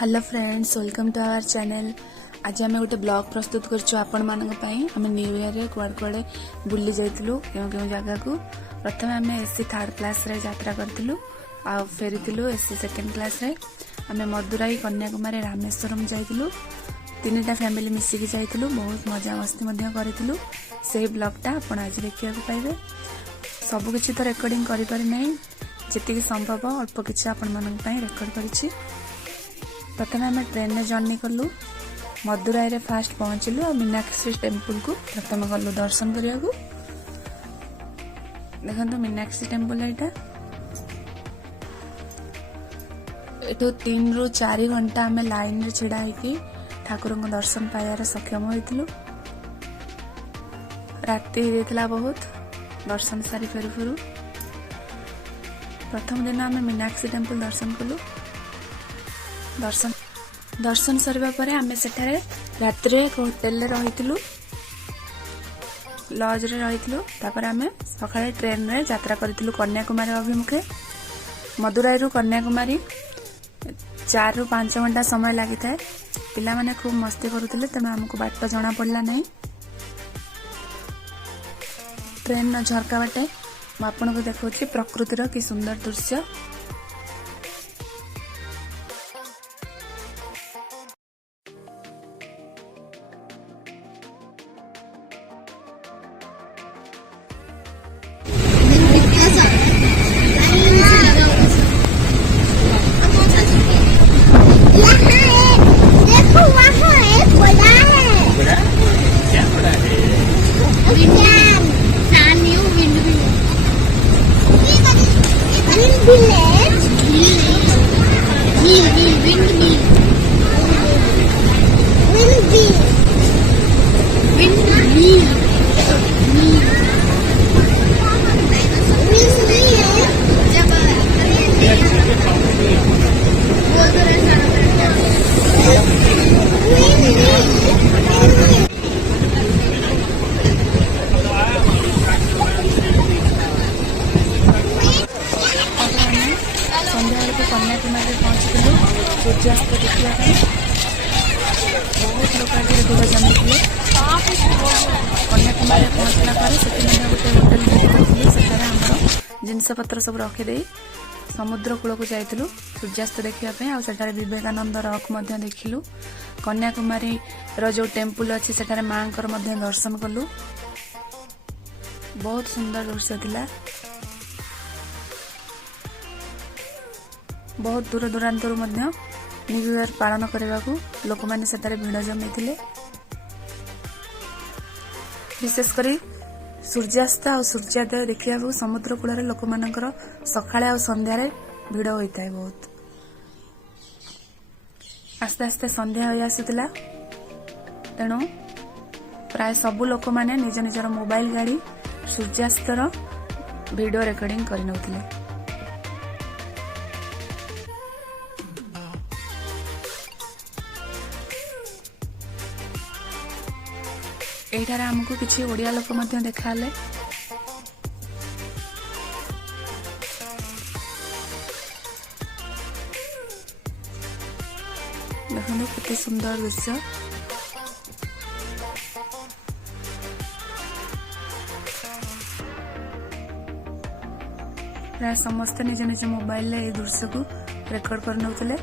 Hello friends, welcome to our channel. आज आम गोटे ब्लॉग प्रस्तुत करम न्यू ईयर रे कुआड़ कुआड़े बुली जाइलु क्यों जगह को। प्रथम आम एसी थर्ड क्लास रे यात्रा करूँ आ फेरी एसी सेकेंड क्लास रे आम मदुराई कन्याकुमारी रामेश्वरम जाइलु। तीन फैमिली मिसिकी जाइलु, बहुत मजा मस्ती करूँ। से ब्लॉगटा आप आज देखा पाइबे। सबकि तो रेकर्डिंग करना जी संभव अल्प किसी आपण रेकर्ड कर। प्रथम आम ट्रेन में जर्नी कलु, मदुराई रे फास्ट पहुंचलु और मीनाक्षी टेम्पल को प्रथम गलु दर्शन करने को। देखो मीनाक्षी टेम्पल यहाँ एठो 3 ରୁ 4 घंटा आम लाइन रे छिड़ा होगी ठाकुर को दर्शन पाइबार सक्षम होइतिलु। राति होता बहुत दर्शन सारी फेरु फेरु प्रथम दिन आम मीनाक्षी टेम्पल दर्शन कलु। दर्शन सरिबा परे आमे सेठारे रात्रि एक होटल रे रहितिलु, लॉज रे रहितिलु। तापर आमे सकाळे ट्रेन रे यात्रा करितिलु कन्याकुमारी अभिमुखे। मदुराई रु कन्याकुमारी 4 ରୁ 5 घंटा समय लागि थाए। पिला माने खूब मस्ती करूतिले, तेणु हमको बाट जना पड़ला नहीं। ट्रेन न झरका बाटे म आपनको देखौछि प्रकृतिर कि सुंदर दृश्य। कन्याकुमारी पहुंचलु सूर्यास्त देखा बहुत लोग भिड़ जमी थे। कन्याकुमारी पहुंचला गोटे होटेल बुक कर जिनपतर सब रखीदे समुद्र कूल को जाइलु सूर्यास्त देखा। आठार विवेकानंद रॉक देखिलु। कन्याकुमारी जो टेम्पल अच्छी सेठारे माँ दर्शन कलु। बहुत सुंदर दृश्य थिला। बहुत दूर दूरांतर न्यू ईयर पालन करने को लोक मैंने सेठारे भिड़ जमी थे। विशेषकर सूर्यास्त और सूर्योदय देखा समुद्र कूल लोक मानकर सकाळे और संध्यारे भिड़ होता है बहुत। आस्ते आस्ते संध्या हो आसुला, तेणु प्राय सबु लोक मैंने निज निजर मोबाइल गाड़ी सूर्यास्तर वीडियो रेकर्डिंग करनौथिले। एठारे हमको किसी ओडिया लोक देखा देखो कितने सुंदर दृश्य। प्राय समस्ते निज निज मोबाइल दृश्य को रेकर्ड करनौथिले।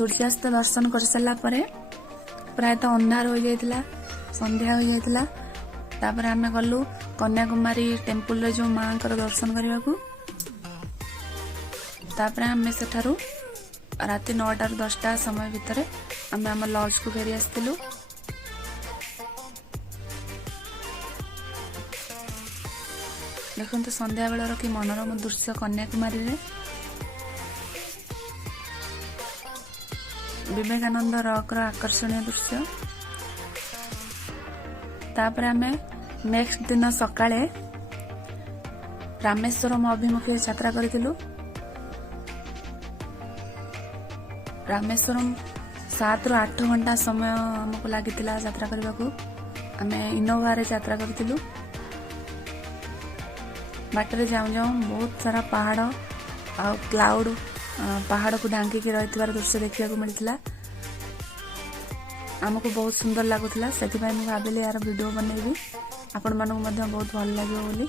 सूर्यास्त दर्शन कर सारा प्रायतः अंधार हो जाइतिला संध्या हो जाइतिला तापर आमे गलु कन्याकुमारी टेम्पल रे जो मां कर दर्शन करने को तापर आमे सेठारु राति 9टा रु 10टा समय भितर आमे आम लॉज को फेरी आस्तिलु। देखते संध्या बेलर कि मनोरम दृश्य कन्याकुमारी रे विवेकानंद रॉक रो आकर्षणीय दृश्य। तापर आमे नेक्स्ट दिन सकाळे रामेश्वरम अभिमुखे यात्रा करितलु। रामेश्वरम 7 रु 8 घंटा समय हमको लागितिला यात्रा करबा को। आमे इनोवा रे यात्रा करितलु। बाटरे जाऊं जाऊं बहुत सारा पहाड़ आ क्लाउड पहाड़ को ढांकी के रहितबार दृश्य देखिया को मिलतिला। हमको बहुत सुंदर लागुतिला सेति भाई मु भाबिले यार वीडियो बनेबी आपण मानक मध्य बहुत भल लागियो बोली।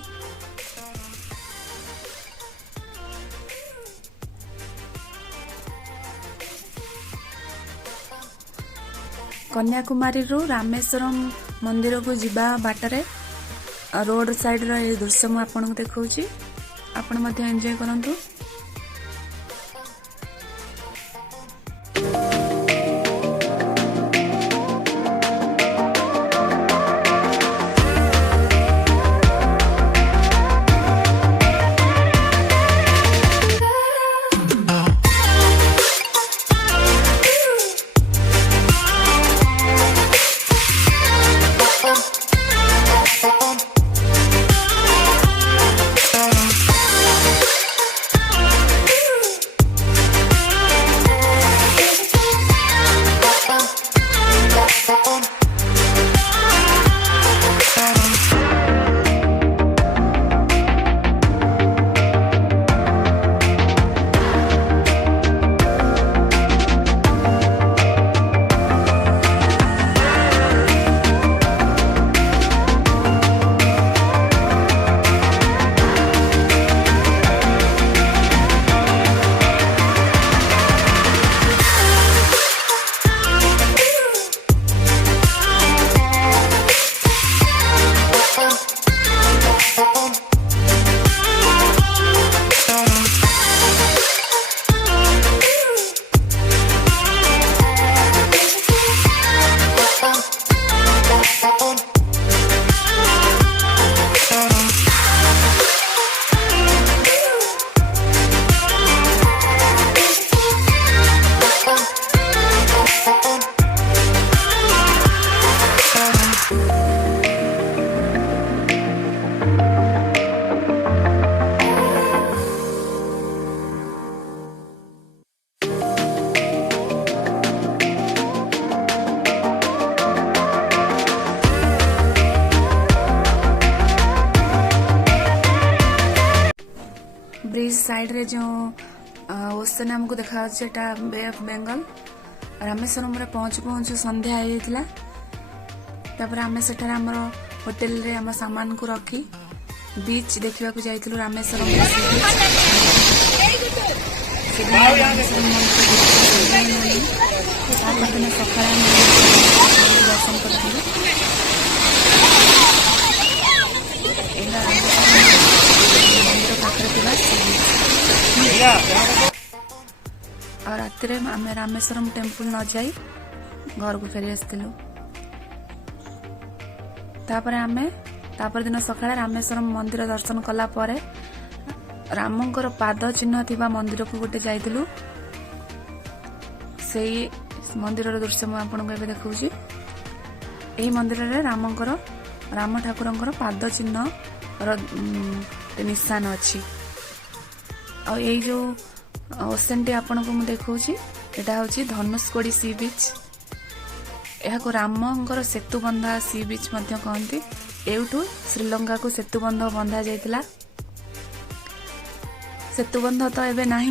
कन्याकुमारी रु रामेश्वरम मंदिर को जिबा बाटरे रोड साइड रो ए दृश्य मु आपन को देखौची आपण मध्य एन्जॉय करंतु। ब्रिज साइड रे जो ओशन हमको देखा बे ऑफ बेंगल। रामेश्वरम रे पहुंचु संध्या हो जाइतिला। तापर आमे सेठार हमर होटल रे हम सामान को रखी बीच देखिबा को जाइतिलु रामेश्वरम रे। दर्शन करथिलु। और रात आम रामेश्वरम टेम्पल न जाई घर को फेरी आसलु। तापर दिन सकाଳେ रामेश्वरम मंदिर दर्शन कला परे रामंकर पाद चिन्ह थिबा मंदिर को गोटे जाइतिलु। सेही मंदिर दृश्य मु आपन को देखौची। एही मंदिर रे राम ठाकुरंकर पाद चिन्ह निशान अच्छी। और यही जो ओशन टी आपन को मु देखौची एटा होची धनुषकोडी सी बीच। यह को रामंकर सेतु बंधा सी बीच मध्य कहती। एउठू श्रीलंका को सेतु बंध बंधा जाइतिला। सेतु बंध तो एबे नाही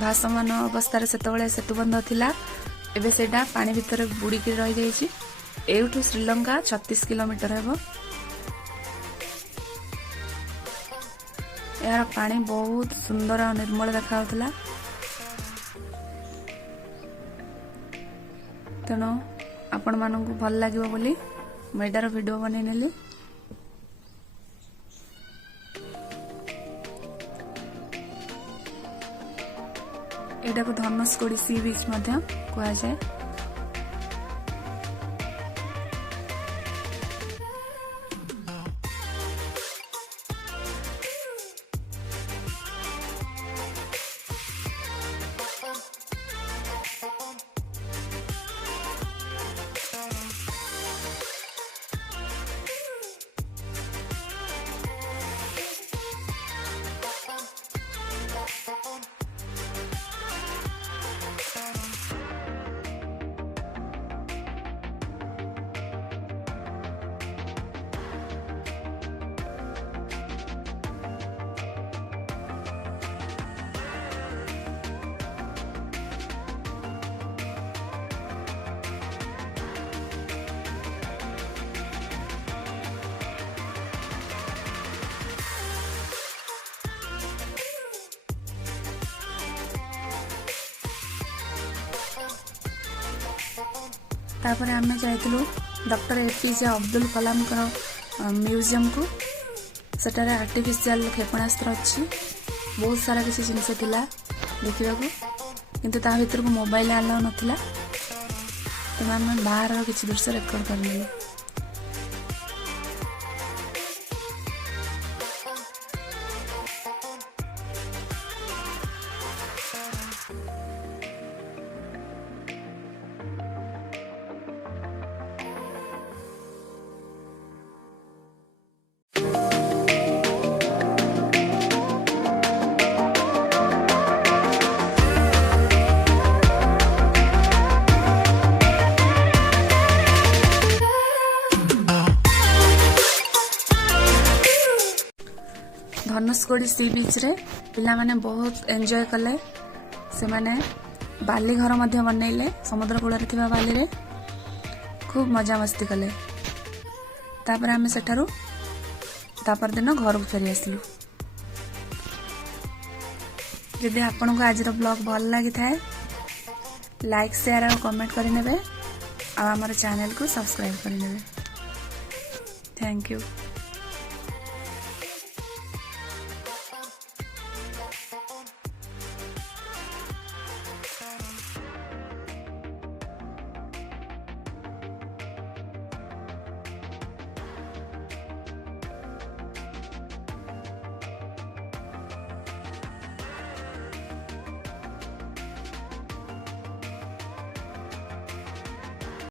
भासमान अवस्था सेतबेले सेतु बंध थिला। एबे सेटा पानी भितर बुड़ी के रही जाइछि। एउठू श्रीलंका 36 किलोमीटर हेबो। यार पानी बहुत सुंदर और निर्मल देखाउतला। तेणु आपण मानू भल लगे बोली मुझार वीडियो बन नेली। एटा को धनुषकोडी सी बीच कह जाए। तापर आम जाइलु doctor APJ Abdul Kalam museum को। सेटार आर्टिफिशियल क्षेपणास्त्र अच्छी बहुत सारा किसी जिनस थिला देखा किंतु ता भीतर को मोबाइल अलाउ नथिला। तो आम बाहर किसी दृश्य रेकर्ड कर। धनुषकोडी सी बीच रे पिला माने बहुत एंजॉय कले। से माने बाली घर मध्य बनैले समुद्र कूल रे थिबा बाली रे खूब मजा मस्ती कले। तापर आमे सेठारु तापर दिन घर को फेरी आसिलु। जदि आपन को आज रो ब्लॉग भल लागि थाए लाइक शेयर और कमेंट करि नेबे आ हमर चैनल को सब्सक्राइब करि नेबे। Thank you.